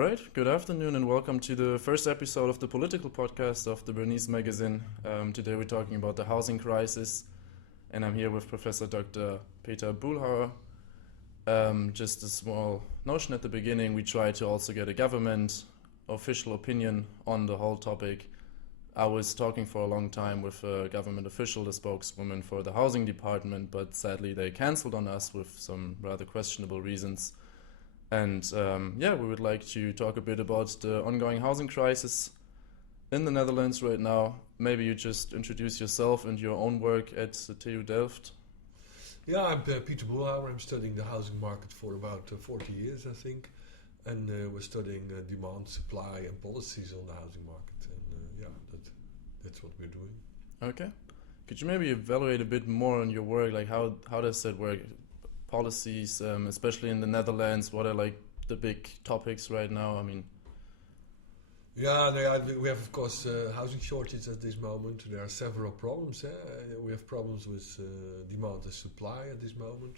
right, good afternoon and welcome to the first episode of the political podcast of the Bernese magazine. Today we're talking about the housing crisis and I'm here with Professor Dr. Peter Boelhouwer. Just a small notion at the beginning, we try to also get a government official opinion on the whole topic. I was talking for a long time with a government official, the spokeswoman for the housing department, but sadly they cancelled on us with some rather questionable reasons. And we would like to talk a bit about the ongoing housing crisis in the Netherlands right now. Maybe you just introduce yourself and your own work at the TU Delft. Yeah, I'm Peter Boelhouwer. I'm studying the housing market for about 40 years, I think. And we're studying demand, supply and policies on the housing market. And that's what we're doing. Okay. Could you maybe evaluate a bit more on your work? Like how does that work? Policies, especially in the Netherlands, what are like the big topics right now? I mean, we have of course housing shortage at this moment. There are several problems. We have problems with demand and supply at this moment.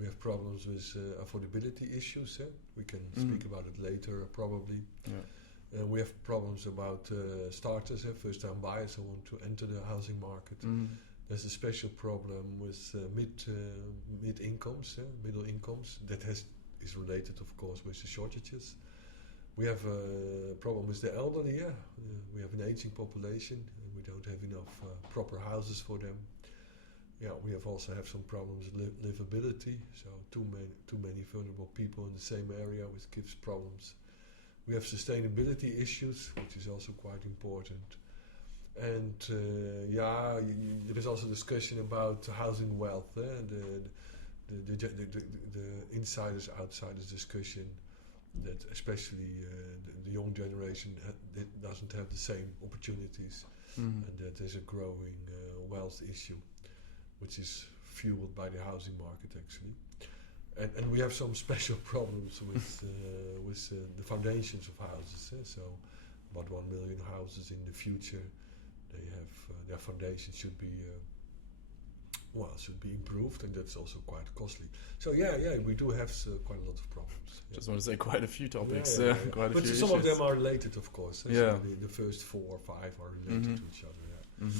We have problems with affordability issues. We can speak about it later probably. Yeah. We have problems about starters, first-time buyers who want to enter the housing market. There's a special problem with middle incomes that is related, of course, with the shortages. We have a problem with the elderly. We have an aging population. And we don't have enough proper houses for them. We also have some problems with livability. So too many vulnerable people in the same area, which gives problems. We have sustainability issues, which is also quite important. And there is also discussion about housing wealth. The insiders, outsiders discussion that especially the young generation doesn't have the same opportunities, and that there's a growing wealth issue, which is fueled by the housing market actually. And we have some special problems with the foundations of houses. So about 1 million houses in the future. They have their foundations should be improved, and that's also quite costly. So we do have quite a lot of problems. Just want to say quite a few topics. Quite a but few some issues. of them are related, of course. Yeah. So the first 4 or 5 are related to each other.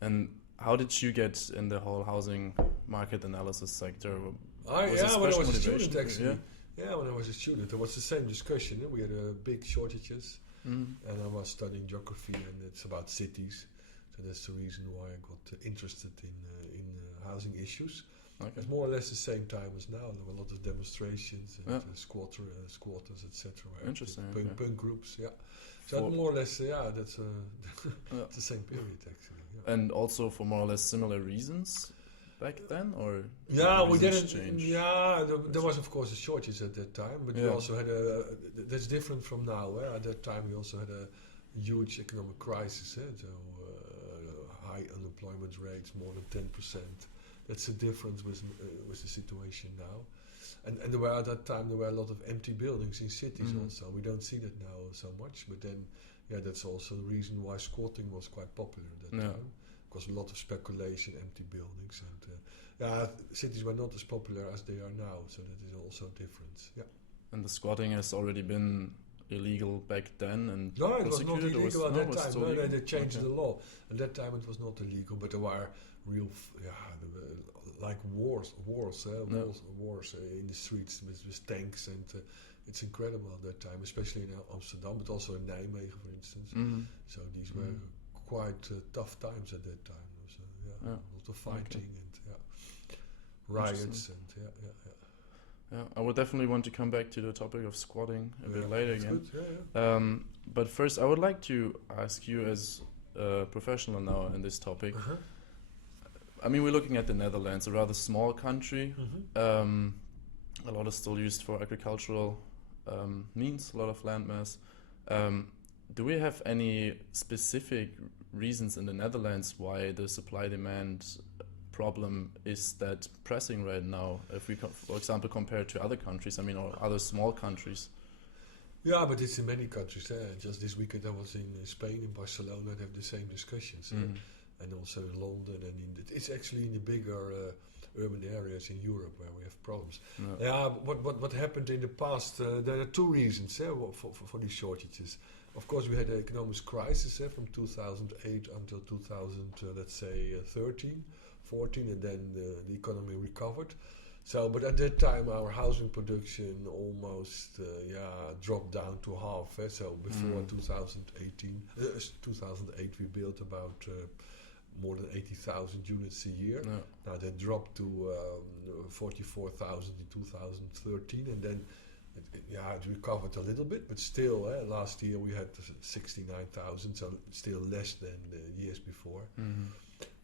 And how did you get in the whole housing market analysis sector? When I was a student, actually. Yeah, when I was a student, there was the same discussion. We had big shortages. And I was studying geography, and it's about cities, so that's the reason why I got interested in housing issues. Okay. It's more or less the same time as now. There were a lot of demonstrations and squatters, etc. Interesting. Punk groups, So more or less, that's it's the same period actually. Yeah. And also for more or less similar reasons back then, or we didn't. change? There was of course a shortage at that time, but we also had that's different from now. At that time, we also had a huge economic crisis. So high unemployment rates, more than 10%. That's the difference with the situation now. And there were at that time a lot of empty buildings in cities also. We don't see that now so much, but then that's also the reason why squatting was quite popular at that time. Because a lot of speculation, empty buildings, and cities were not as popular as they are now, so that is also a difference. Yeah. And the squatting has already been illegal back then, and no, it was not illegal at that time. No, they changed the law. At that time, it was not illegal, but there were real, like wars in the streets with tanks, and it's incredible at that time, especially in Amsterdam, but also in Nijmegen, for instance. So these were quite tough times at that time. So, a lot of fighting and riots and I would definitely want to come back to the topic of squatting a bit later again. Good. But first, I would like to ask you, as a professional now in this topic. I mean, we're looking at the Netherlands, a rather small country. A lot is still used for agricultural means, a lot of landmass. Do we have any specific reasons in the Netherlands why the supply-demand problem is that pressing right now, if we, for example, compare to other countries, I mean, or other small countries? Yeah, but it's in many countries. Just this weekend I was in Spain, in Barcelona, they have the same discussions. And also in London, and it's actually in the bigger urban areas in Europe where we have problems. No. Yeah, what happened in the past? There are two reasons for these shortages. Of course, we had an economic crisis from 2008 until 2013, 14, and then the economy recovered. So, but at that time, our housing production almost dropped down to half. So before 2008, we built about more than 80,000 units a year. No. Now that dropped to 44,000 in 2013, and then it recovered a little bit, but still, last year we had 69,000, so still less than the years before. Mm-hmm.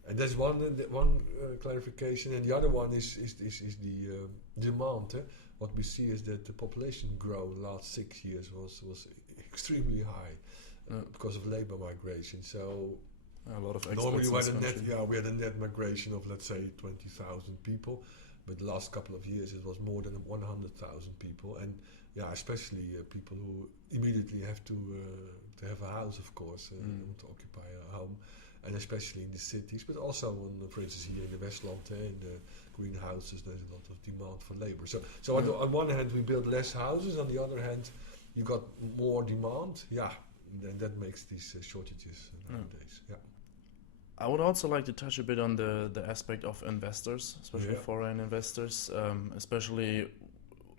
And that's one clarification, and the other one is the demand. What we see is that the population growth the last 6 years was extremely high because of labor migration. So a lot of normally experts we had a net migration of, let's say, 20,000 people, but the last couple of years it was more than 100,000 people, and especially people who immediately have to have a house, of course, to occupy a home. And especially in the cities, but also, for instance, here in the Westland, in the greenhouses, there's a lot of demand for labor. So on one hand, we build less houses. On the other hand, you got more demand. And that makes these shortages nowadays. Yeah. I would also like to touch a bit on the aspect of investors, especially foreign investors. Especially,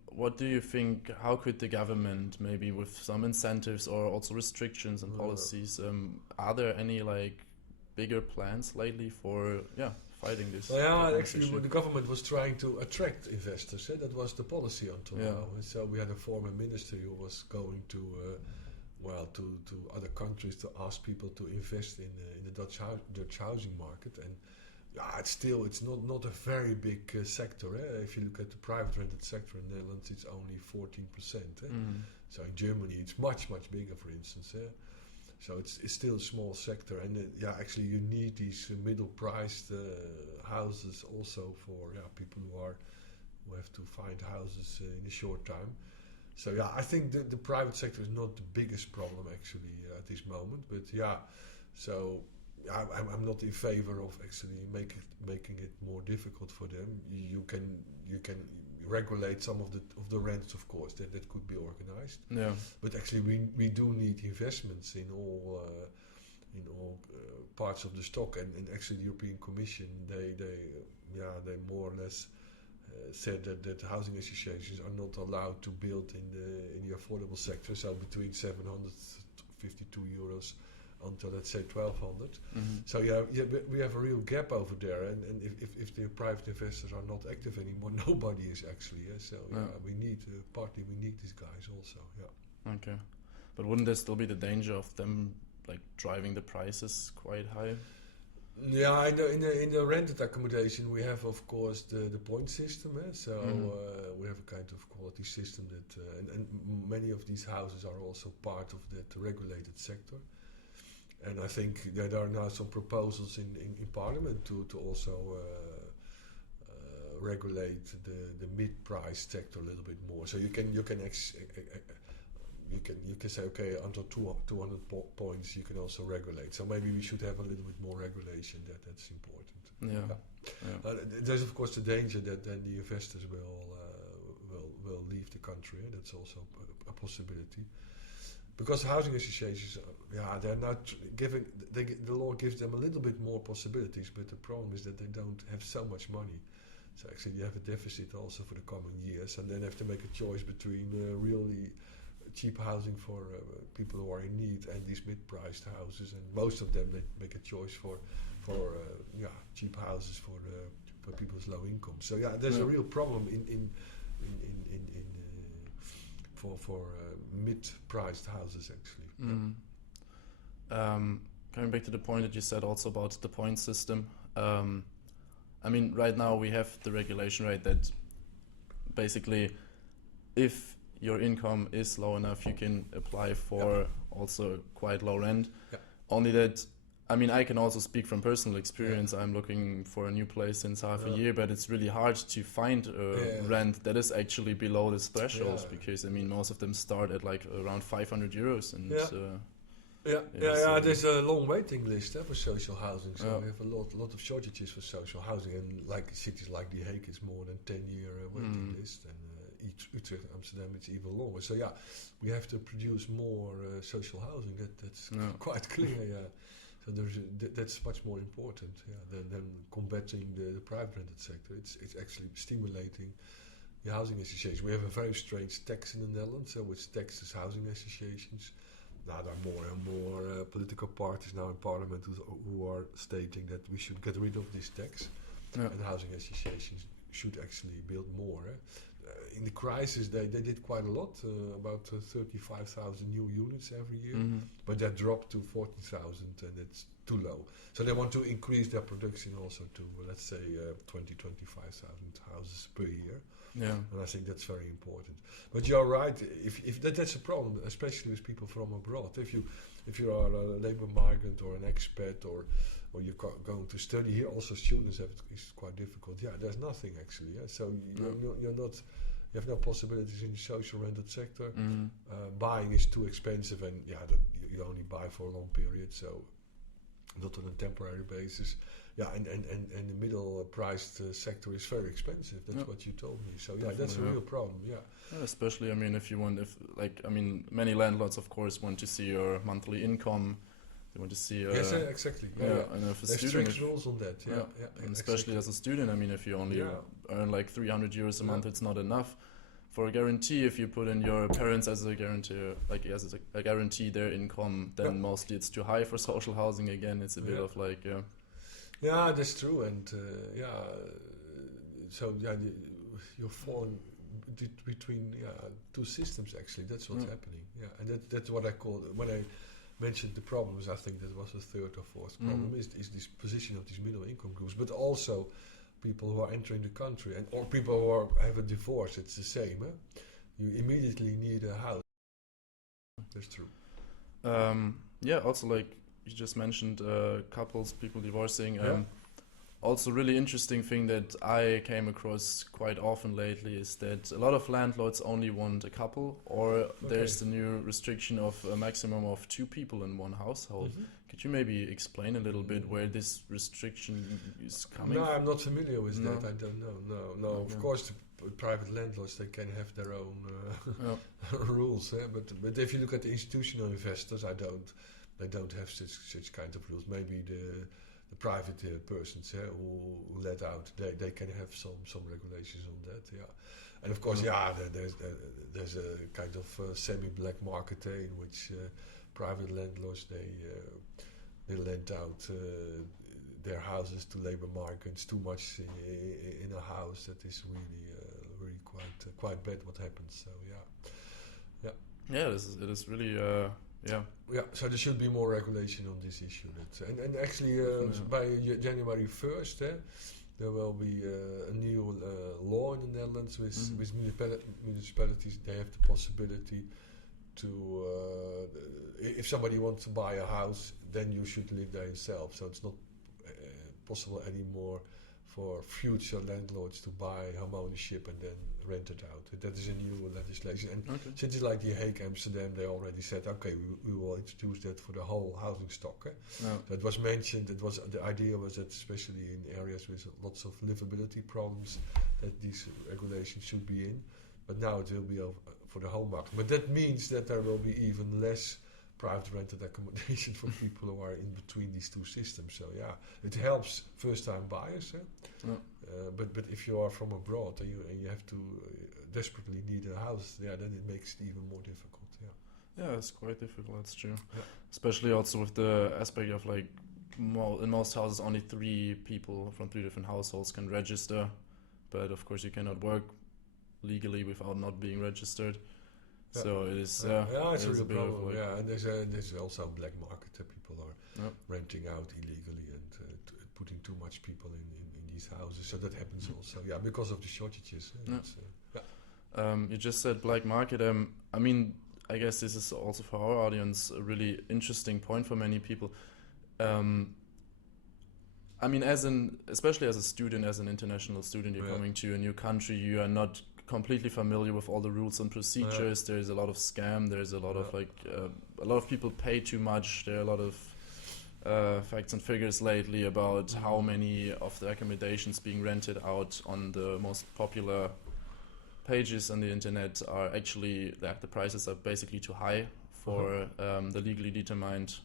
what do you think? How could the government, maybe with some incentives or also restrictions and policies, are there any bigger plans lately for fighting this? Actually, the government was trying to attract investors. That was the policy until now. And so we had a former minister who was going to other countries to ask people to invest in the Dutch housing market. And it's not a very big sector. If you look at the private rented sector in the Netherlands, it's only 14%. So in Germany, it's much bigger, for instance. So it's still a small sector, and actually you need these middle-priced houses also for people who have to find houses in a short time. So I think the private sector is not the biggest problem actually at this moment, but so I'm not in favor of actually making it more difficult for them. You can regulate some of the rents, of course, that could be organized. Yeah. But actually, we do need investments in all parts of the stock, and actually, the European Commission they more or less said that housing associations are not allowed to build in the affordable sector. So between 752 euros until, let's say, 1,200. So we have a real gap over there, and if the private investors are not active anymore, nobody is actually. We need these guys also. Okay, but wouldn't there still be the danger of them driving the prices quite high? Yeah, in the rented accommodation we have, of course, the point system. We have a kind of quality system that, and many of these houses are also part of that regulated sector. And I think there are now some proposals in Parliament to also regulate the mid-price sector a little bit more. So you can say, okay, until 200 points you can also regulate. So maybe we should have a little bit more regulation. That's important. There's of course the danger that then the investors will leave the country. That's also a possibility. Because housing associations, they're not giving. The law gives them a little bit more possibilities, but the problem is that they don't have so much money. So actually, you have a deficit also for the coming years, and then have to make a choice between really cheap housing for people who are in need and these mid-priced houses. And most of them they make a choice for cheap houses for people with low income. So there's a real problem for mid-priced houses actually. Coming back to the point that you said also about the point system. Right now we have the regulation, right, that basically if your income is low enough, you can apply for also quite low rent. Only that, I can also speak from personal experience. I'm looking for a new place since half a year, but it's really hard to find a rent that is actually below this threshold because most of them start at around 500 euros. And There's a long waiting list for social housing, so we have a lot of shortages for social housing, and like cities like The Hague, it's more than 10-year waiting list, and Utrecht, Amsterdam, it's even longer. So we have to produce more social housing. That's quite clear. So that's much more important than combating the private rented sector. It's actually stimulating the housing association. We have a very strange tax in the Netherlands, which taxes housing associations. Now there are more and more political parties now in parliament who are stating that we should get rid of this tax, and housing associations should actually build more. In the crisis, they did quite a lot, about 35,000 new units every year, but that dropped to 40,000, and it's too low. So they want to increase their production also to, let's say, 25,000 houses per year. Yeah, and I think that's very important. But you're right. If that's a problem, especially with people from abroad. If you are a labor migrant or an expat or you're going to study here, also students it's quite difficult. Yeah, there's nothing actually. Yeah? So you have no possibilities in the social rented sector. Buying is too expensive, and you only buy for a long period, so not on a temporary basis. Yeah, and the middle priced sector is very expensive. That's what you told me. So that's a real problem. Yeah, especially many landlords of course want to see your monthly income. They want to see. Yes, exactly. And if a there's student, strict rules on that. And especially as a student, if you only earn like 300 euros a month, it's not enough. For a guarantee, if you put in your parents as a guarantee, a guarantee their income, then mostly it's too high for social housing. Again, it's a bit of like. Yeah, that's true, and you're falling between two systems. Actually, that's what's happening. Yeah, and that's what I call when I mentioned the problems. I think that was the third or fourth problem is this position of these middle income groups, but also people who are entering the country or people who have a divorce. It's the same. You immediately need a house. That's true. Also like you just mentioned, couples, people divorcing. Also, really interesting thing that I came across quite often lately is that a lot of landlords only want a couple, or there's the new restriction of a maximum of 2 people in one household. Could you maybe explain a little bit where this restriction is coming from? No, I'm not familiar with that. I don't know. No. Of course, the private landlords, they can have their own rules. But if you look at the institutional investors, they don't have such kind of rules. Maybe the private persons who let out, they can have some regulations on that. And of course, there's a kind of semi-black market in which private landlords they lend out their houses to labor migrants. Too much in a house, that is really quite bad what happens. So it is really. So there should be more regulation on this issue. And actually, by January 1st, there will be a new law in the Netherlands with municipalities. They have the possibility to, if somebody wants to buy a house, then you should live there yourself. So it's not possible anymore for future landlords to buy home ownership and then rent it out. That is a new legislation. And cities like The Hague, Amsterdam, they already said, okay, we will introduce that for the whole housing stock. That was mentioned. The idea was that especially in areas with lots of livability problems, that these regulations should be in. But now it will be for the whole market. But that means that there will be even less private rented accommodation for people who are in between these two systems. So it helps first-time buyers. But if you are from abroad and you have to desperately need a house, then it makes it even more difficult. Yeah, it's quite difficult. That's true. Especially also with the aspect of like in most houses only 3 people from 3 different households can register, but of course you cannot work legally without not being registered. So it is. It's a real problem. And there's also a black market that people are renting out illegally and putting too much people in these houses. So that happens also. Because of the shortages. You just said black market. I guess this is also for our audience a really interesting point for many people. Especially as a student, as an international student, you're coming to a new country. You are not completely familiar with all the rules and procedures. There's a lot of scam. There's a lot of a lot of people pay too much. There are a lot of facts and figures lately about how many of the accommodations being rented out on the most popular pages on the internet are actually, the prices are basically too high for the legally determined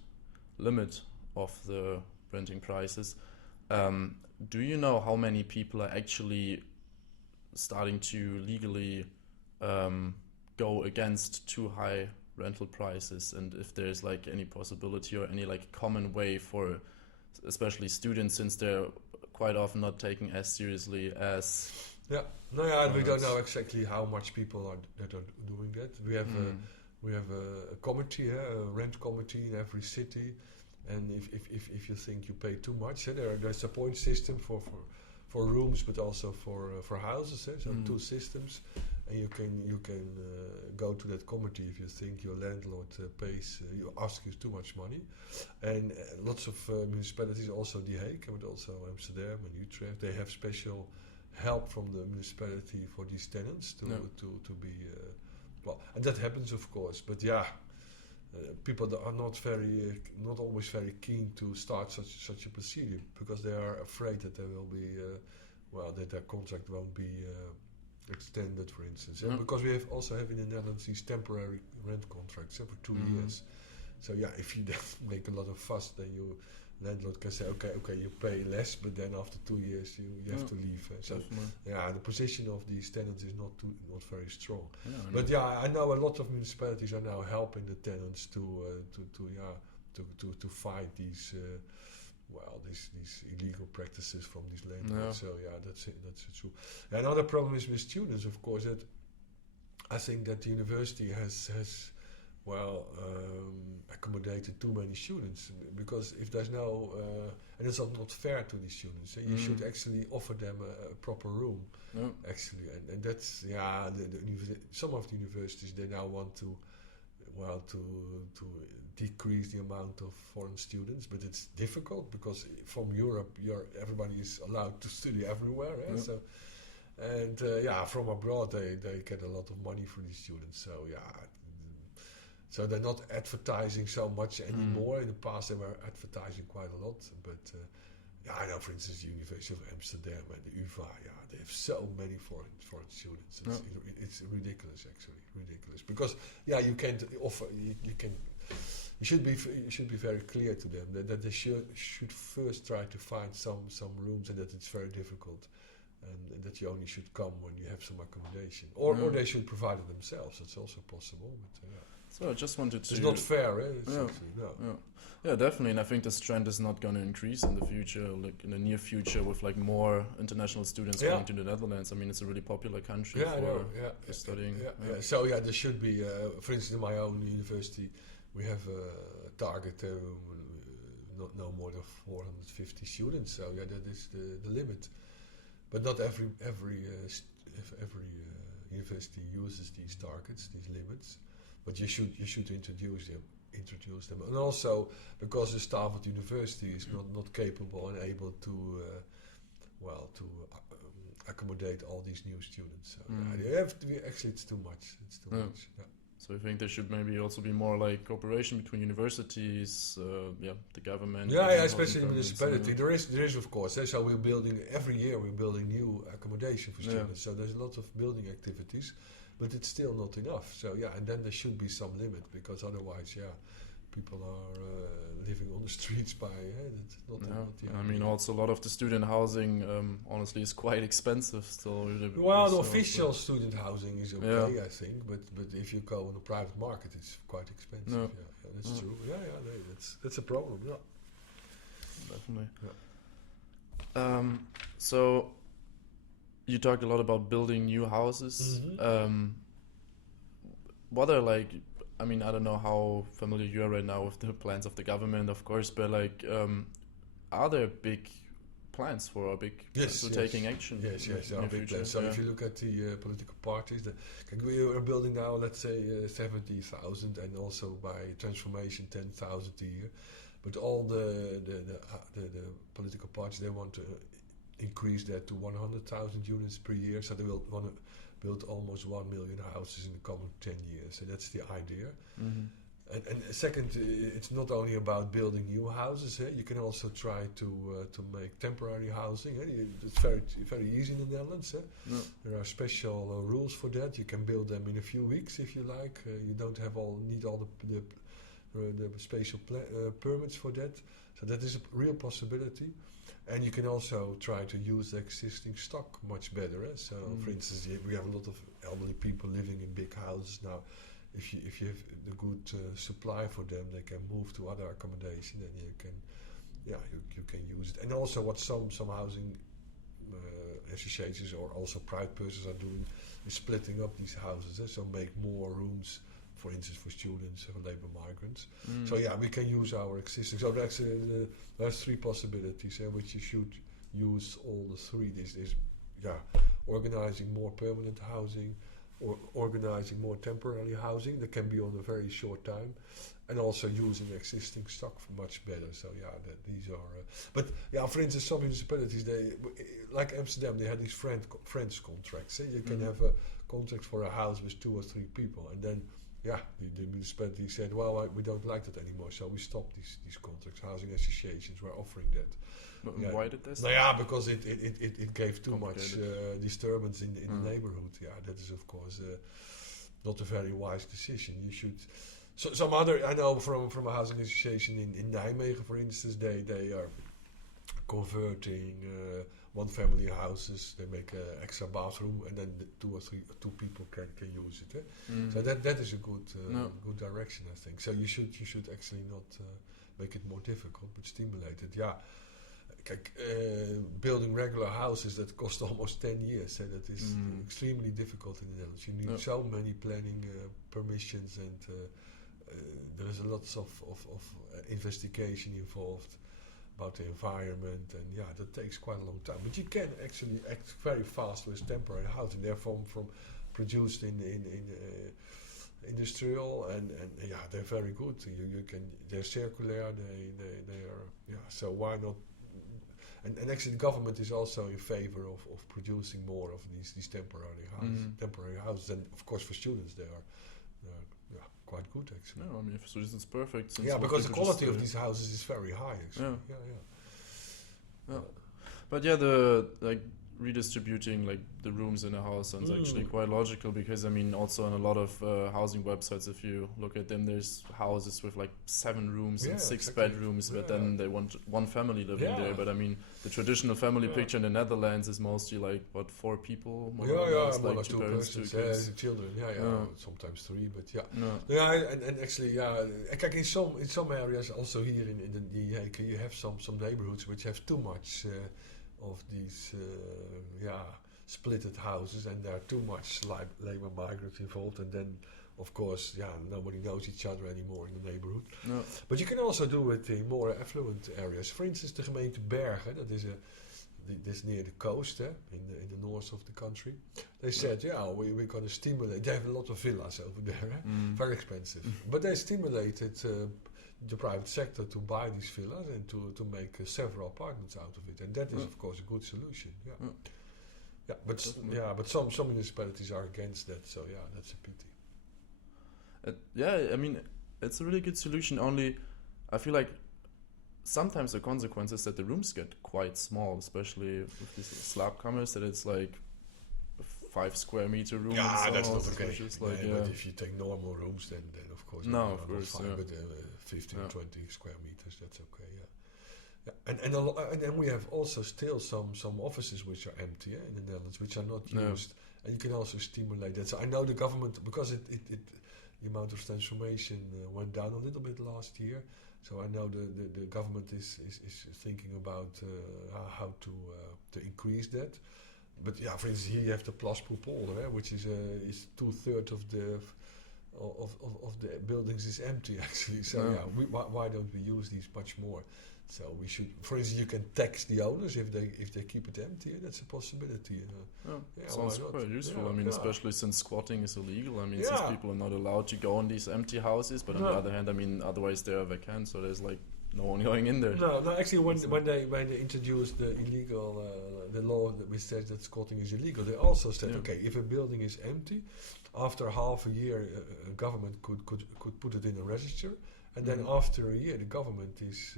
limit of the renting prices. Do you know how many people are actually starting to legally go against too high rental prices, and if there's like any possibility or any like common way for especially students, since they're quite often not taken as seriously as we don't know exactly how much people are doing that. We have a committee, a rent committee in every city, and if you think you pay too much, there's a point system for rooms, but also for houses. So 2 systems, and you can go to that committee if you think your landlord pays you asks you too much money. And lots of municipalities, also The Hague, but also Amsterdam and Utrecht, they have special help from the municipality for these tenants to be well, and that happens, of course. But people that are not always very keen to start such a procedure, because they are afraid that there will be that their contract won't be extended, for instance. Because we also have in the Netherlands these temporary rent contracts for 2 years. So if you make a lot of fuss, then your landlord can say, okay, you pay less, but then after 2 years you have to leave. So the position of these tenants is not very strong. But I know a lot of municipalities are now helping the tenants to fight these illegal practices from these landlords. So that's true. Another problem is with students, of course, that I think that the university has accommodated too many students, because if there's no and it's not fair to these students, you should actually offer them a proper room, actually, and that's some of the universities, they now want to decrease the amount of foreign students, but it's difficult because from Europe everybody is allowed to study everywhere. So and from abroad they get a lot of money for these students. So they're not advertising so much anymore. In the past they were advertising quite a lot, but I know, for instance, the University of Amsterdam and the UvA, they have so many foreign students. It's ridiculous, actually, ridiculous. Because you can't offer, you should be very clear to them that they should first try to find some rooms, and that it's very difficult, and that you only should come when you have some accommodation, or they should provide it themselves. That's also possible. But so I just wanted to... It's not fair, It's actually, Yeah, definitely, and I think this trend is not going to increase in the future, like in the near future, with like more international students coming to the Netherlands. I mean, it's a really popular country for studying. So there should be, for instance, in my own university, we have a target not no more than 450 students. So that is the limit. But not every university uses these targets, these limits. But you should introduce them, and also because the staff at the university is not capable and able to accommodate all these new students. So they have to be, actually it's too much. Much. So I think there should maybe also be more like cooperation between universities, the government. Especially the municipality. There is of course. So every year we're building new accommodation for students. So there's a lot of building activities. But it's still not enough. So and then there should be some limit, because otherwise, people are living on the streets by. That's not I mean, also a lot of the student housing, honestly, is quite expensive still. The official student housing is okay, I think. But if you go on the private market, it's quite expensive. That's true. That's a problem. Definitely. So. You talked a lot about building new houses. What are I don't know how familiar you are right now with the plans of the government, of course, but are there big plans for taking action? Yes, there are big plans. So if you look at the political parties, we are building now, let's say, 70,000, and also by transformation 10,000 a year. But all the political parties, they want to increase that to 100,000 units per year. So they will want to build almost 1 million houses in the coming 10 years. So that's the idea. Mm-hmm. And second, it's not only about building new houses. You can also try to make temporary housing. It's very easy in the Netherlands. No. There are special rules for that. You can build them in a few weeks if you like. You don't need all the spatial permits for that. So that is a real possibility. And you can also try to use the existing stock much better. So, for instance, we have a lot of elderly people living in big houses now. If you have the good supply for them, they can move to other accommodation, and you can use it. And also, what some housing associations or also private persons are doing is splitting up these houses. So make more rooms, for instance, for students or labor migrants. So we can use our existing. So there's three possibilities, which you should use all the three. This is organizing more permanent housing, or organizing more temporary housing that can be on a very short time, and also using existing stock much better. So these are. But for instance, some municipalities, they like Amsterdam, they had these friends contracts. You can have a contract for a house with 2 or 3 people, and then the municipality said, well, we don't like that anymore, so we stopped these contracts. Housing associations were offering that. Why did this? Because it gave too much disturbance in the neighborhood. That is of course not a very wise decision. You should. So some other, I know from a housing association in Nijmegen, for instance, they are converting one-family houses. They make an extra bathroom, and then 2 people can use it. So that is a good direction, I think. So you should actually not make it more difficult, but stimulate it. Building regular houses that cost almost 10 years. So that is extremely difficult in the Netherlands. You need so many planning permissions, and there is a lot of investigation involved about the environment, and that takes quite a long time. But you can actually act very fast with temporary housing. They're from produced in industrial, and they're very good. They're circular. They are So why not? And actually, the government is also in favor of producing more of these temporary houses. And of course, for students, they are quite good actually. No, I mean for students it's perfect. Because the quality of these houses is very high actually. But the redistributing the rooms in a house sounds actually quite logical, because I mean also on a lot of housing websites, if you look at them, there's houses with 7 rooms and 6 bedrooms, but then they want one family living there. But I mean the traditional family picture in the Netherlands is mostly 4 people, more or less, 1 or 2 2 parents, 2 persons, kids. children, sometimes 3, but and actually in some areas also here in the UK you have some neighborhoods which have too much of these splitted houses, and there are too much labor migrants involved, and then of course nobody knows each other anymore in the neighborhood. But you can also do it in more affluent areas. For instance, the gemeente Bergen, that is this near the coast, in the north of the country. They said, we're going to stimulate. They have a lot of villas over there, very expensive, but they stimulated the private sector to buy these villas and to make several apartments out of it, and that is of course a good solution. But some municipalities are against that, so that's a pity. I mean it's a really good solution, only I feel like sometimes the consequence is that the rooms get quite small, especially with these slab comers, that it's 5 square meter room. That's not okay. But if you take normal rooms, then of course of course, fine, but 15, 20 square meters, that's okay. And then we have also still some offices which are empty in the Netherlands, which are not used, and you can also stimulate that. So I know the government, because the amount of transformation went down a little bit last year. So I know the government is thinking about how to increase that. But for instance, here you have the Plaspolder, which is 2/3 of the buildings is empty actually. So why don't we use these much more? So we should, for instance, you can tax the owners if they keep it empty. That's a possibility. Sounds quite useful. I mean, especially since squatting is illegal. I mean, since people are not allowed to go in these empty houses. But on the other hand, I mean, otherwise they are vacant. So there's no one going in there. No. Actually, when they introduced the illegal the law which says that squatting is illegal, they also said, okay, if a building is empty, after half a year, government could put it in a register, and then after a year, the government is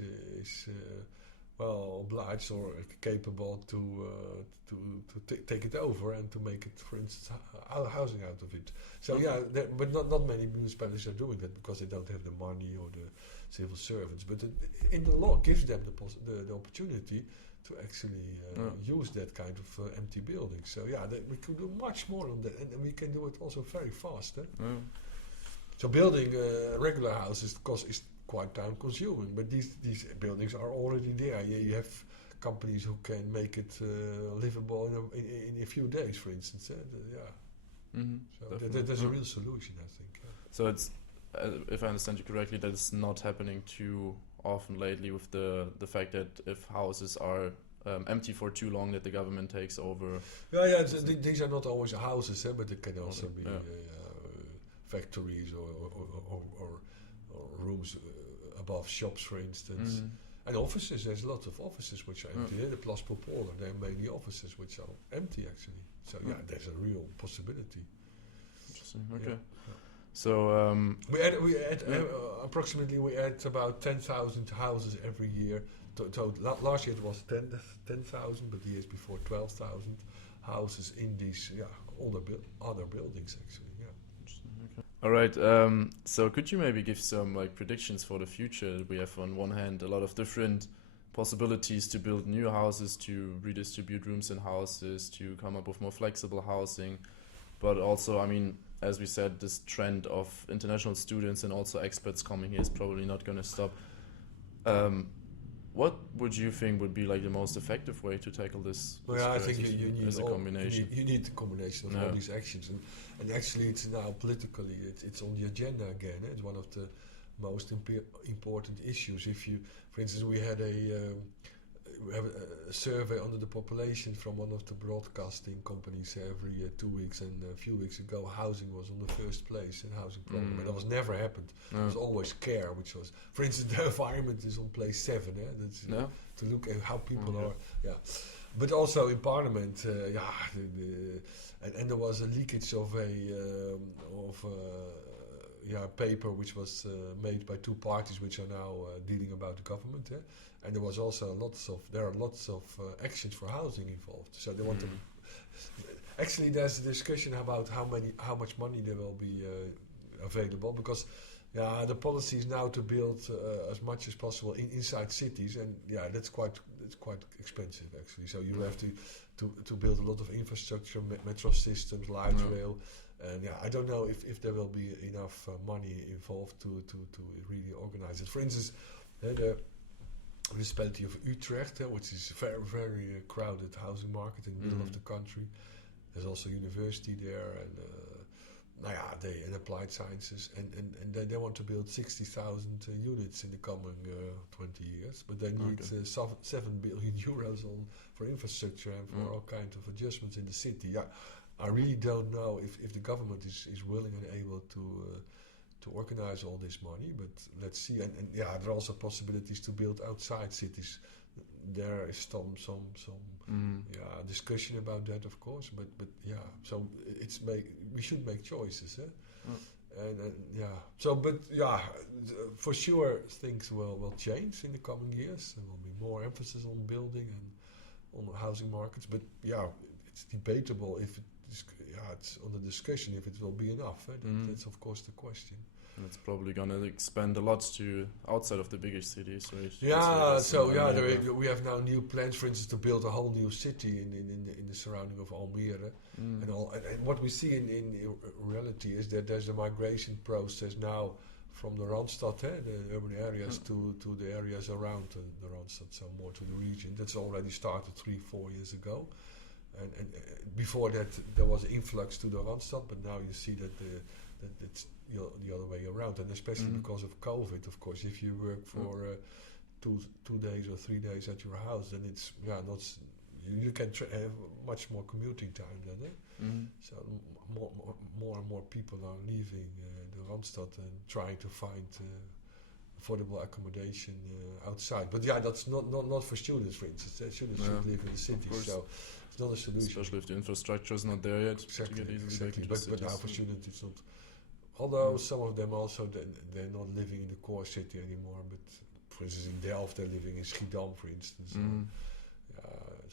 obliged or capable to take it over and to make it, for instance, housing out of it. So but not many municipalities are doing that because they don't have the money or the civil servants. But in the law gives them the opportunity to actually use that kind of empty buildings. So we could do much more on that, and we can do it also very fast. So building regular houses, of course, is quite time consuming, but these buildings are already there. You have companies who can make it livable in a few days, for instance. So there's a real solution, I think. So it's, if I understand you correctly, that is not happening too often lately with the fact that if houses are empty for too long, that the government takes over. These are not always houses, but it can also be factories or rooms above shops, for instance. And offices, there's lots of offices which are empty. The Place Popolare, they're mainly offices which are empty, actually. So there's a real possibility. Interesting. Okay. So we add approximately about 10,000 houses every year. Last year it was 10,000, but the years before 12,000 houses in these other buildings, actually. All right. So could you maybe give some predictions for the future? We have on one hand a lot of different possibilities to build new houses, to redistribute rooms in houses, to come up with more flexible housing, but also, I mean, as we said, this trend of international students and also expats coming here is probably not going to stop. What would you think would be the most effective way to tackle this? I think you need as a combination. You need the combination of all these actions, and actually, it's now politically it's on the agenda again. It's one of the most important issues. If you, for instance, we have a survey under the population from one of the broadcasting companies every 2 weeks, and a few weeks ago, housing was on the first place in housing problem, and that was never happened. It was always care, which was, for instance, the environment is on place 7. That's to look at how people are. But also in Parliament, and there was a leakage of a paper which was made by two parties which are now dealing about the government. And there was also there are lots of actions for housing involved. So they want to. Actually, there's a discussion about how much money there will be available, because the policy is now to build as much as possible inside cities, and that's quite expensive, actually. So you have to build a lot of infrastructure, metro systems, light rail. And I don't know if there will be enough money involved to really organize it. For instance, the municipality of Utrecht, which is a very, very crowded housing market in the middle of the country. There's also a university there, and they in applied sciences, and they want to build 60,000 units in the coming 20 years, but they need 7 billion euros for infrastructure and for all kinds of adjustments in the city. I really don't know if the government is willing and able to organize all this money, but let's see. And there are also possibilities to build outside cities. There is some discussion about that, of course, but so we should make choices, for sure things will change in the coming years. There will be more emphasis on building and on the housing markets, but it's debatable if it's on the discussion if it will be enough. That's of course the question. And it's probably going to expand a lot to outside of the bigger cities, right? We have now new plans, for instance, to build a whole new city in the surrounding of Almere, and what we see in reality is that there's a migration process now from the Randstad, the urban areas, to the areas around the Randstad, so more to the region. That's already started 3-4 years ago. And before that, there was influx to the Randstad, but now you see that it's the other way around, and especially because of COVID, of course. If you work for 2 days or 3 days at your house, then it's not. You can have much more commuting time then. So more and more people are leaving the Randstad and trying to find affordable accommodation outside. But yeah, that's not for students, for instance. Students should live in the cities, so it's not a solution. Especially if the infrastructure is not there yet. Exactly, to get easily back to the but now cities. for students it's not. Although some of them also, they're not living in the core city anymore, but for instance in Delft they're living in Schiedam, for instance.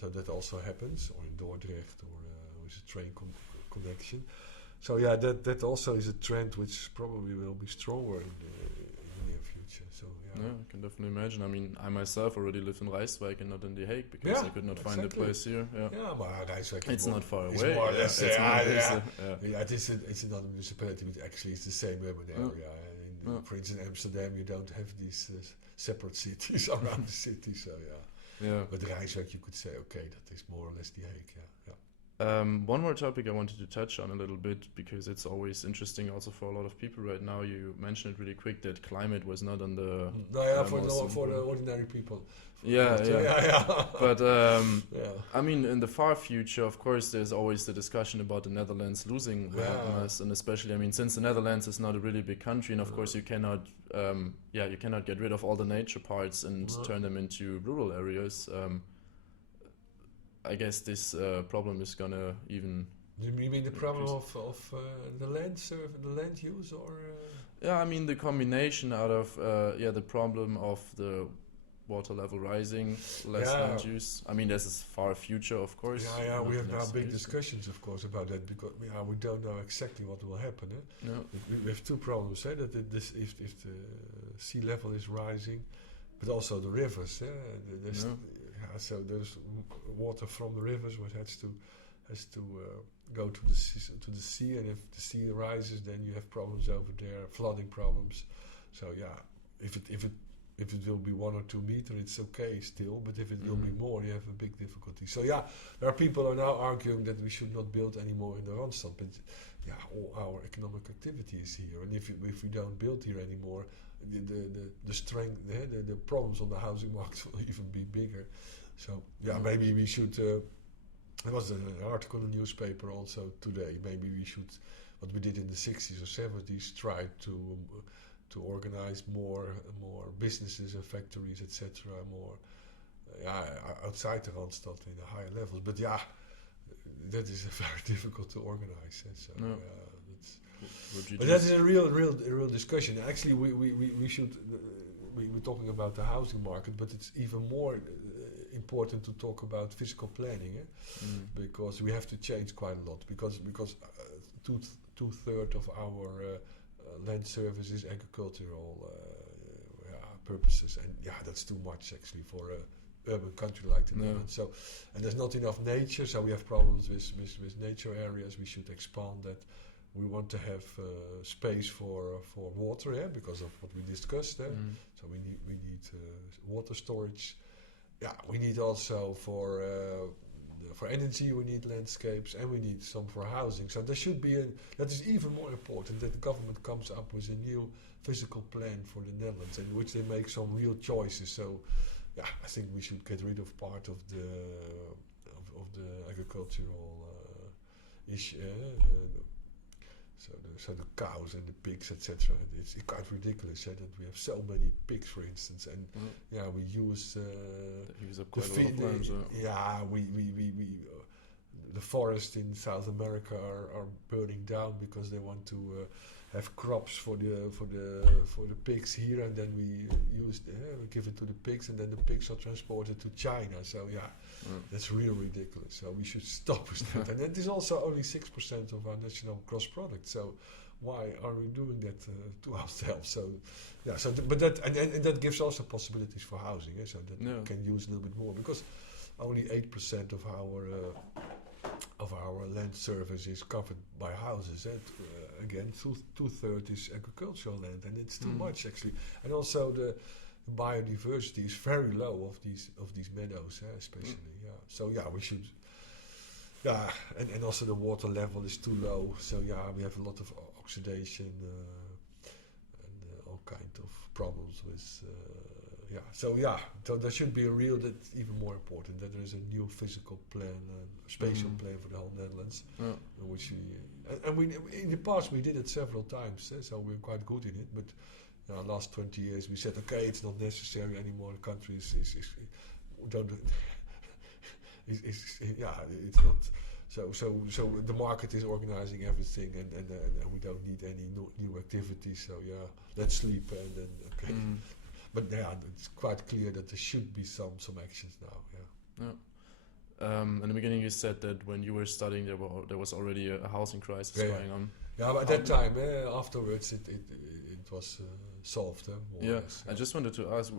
So that also happens, or in Dordrecht, or with a train connection. So yeah, that also is a trend which probably will be stronger in the near future. So yeah, I can definitely imagine. I mean, I myself already live in Rijswijk and not in The Hague because I could not find a place here. But Rijswijk it's not far away. It's more or less, it's it's another municipality, but actually it's the same urban area. For instance, in Amsterdam, you don't have these separate cities around the city. So but Rijswijk, you could say, okay, that is more or less The Hague. One more topic I wanted to touch on a little bit because it's always interesting also for a lot of people right now. You mentioned it really quick that climate was not on the for the ordinary people. But I mean, in the far future, of course, there's always the discussion about the Netherlands losing landmass, and especially, I mean, since the Netherlands is not a really big country, and of course you cannot get rid of all the nature parts and turn them into rural areas. I guess this problem is gonna even. You mean the problem of the land use, or? Yeah, I mean the combination out of the problem of the water level rising, less land use. I mean, this is far future, of course. We have now big discussions, of course, about that because we don't know exactly what will happen. We have two problems. That if the sea level is rising, but also the rivers. So there's water from the rivers which has to go to the sea, and if the sea rises, then you have problems over there, flooding problems. So if it will be 1 or 2 meters, it's okay still, but if it will be more, you have a big difficulty. So there are people who are now arguing that we should not build anymore in the Randstad, but all our economic activity is here, and if we don't build here anymore, the strength, the problems on the housing market will even be bigger. So maybe we should. There was an article in the newspaper also today. Maybe we should, what we did in the 60s or 70s, try to organize more businesses and factories, etc. More outside the Randstad in the higher levels. But that is very difficult to organize. But that is a real discussion. Actually, we should. We're talking about the housing market, but it's even more important to talk about physical planning, because we have to change quite a lot. Because 2/3 of our land service is agricultural purposes, and that's too much actually for a urban country like the Netherlands. So, and there's not enough nature, so we have problems with nature areas. We should expand that. We want to have space for water, because of what we discussed. So we need water storage. We need also for energy. We need landscapes, and we need some for housing. So there should be that is even more important, that the government comes up with a new physical plan for the Netherlands, in which they make some real choices. So I think we should get rid of part of the agricultural issue. So the cows and the pigs, etc. It's quite ridiculous that we have so many pigs, for instance, and we use up quite a lot of land. The forests in South America are burning down because they want to have crops for the pigs here, and then we give it to the pigs, and then the pigs are transported to China. So that's really ridiculous. So we should stop with that. And it is also only 6% of our national gross product. So why are we doing that to ourselves? So but that gives also possibilities for housing, so that we can use a little bit more, because only 8% of our land surface is covered by houses. Again, 2/3 is agricultural land, and it's too much actually. And also the biodiversity is very low of these meadows, especially. So we should. And also the water level is too low. So we have a lot of oxidation and all kind of problems with. So there should be that's even more important, that there is a new physical plan, spatial plan for the whole Netherlands, which we in the past we did it several times, so we're quite good in it. But last 20 years we said, okay, it's not necessary anymore. The country is don't it's not. So the market is organizing everything, and we don't need any new activities. So yeah, let's sleep and then okay. But yeah, it's quite clear that there should be some actions now. Yeah. In the beginning, you said that when you were studying, there was already a housing crisis going on. Yeah, but at that time, afterwards, it was solved. More or less, I just wanted to ask,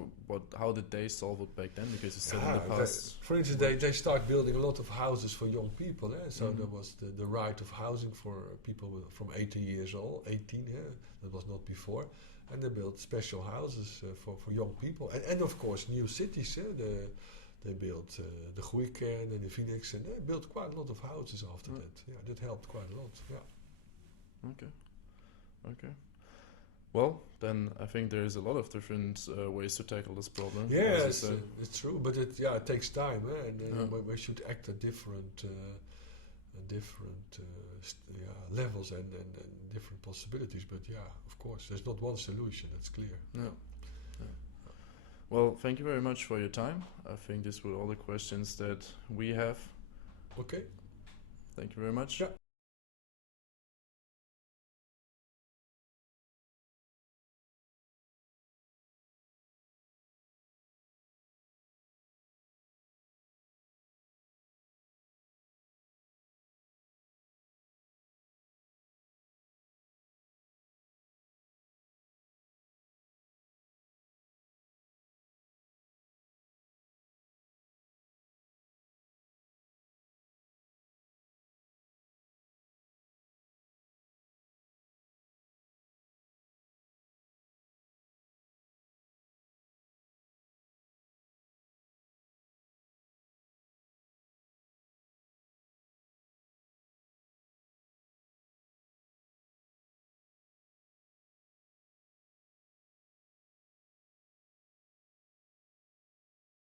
how did they solve it back then? Because you said in the past, for instance, they start building a lot of houses for young people. So there was the right of housing for people from 18 years old. 18, that was not before. And they built special houses for young people, and of course new cities. They built the Groeikern and the Phoenix, and they built quite a lot of houses after that. Yeah, that helped quite a lot. Yeah. Okay. Well, then I think there is a lot of different ways to tackle this problem. Yes, it's true, but it takes time, and we should act at different levels and different possibilities. But yeah, of course, there's not one solution. That's clear. Yeah. Well, thank you very much for your time. I think these were all the questions that we have. Okay. Thank you very much. Yeah.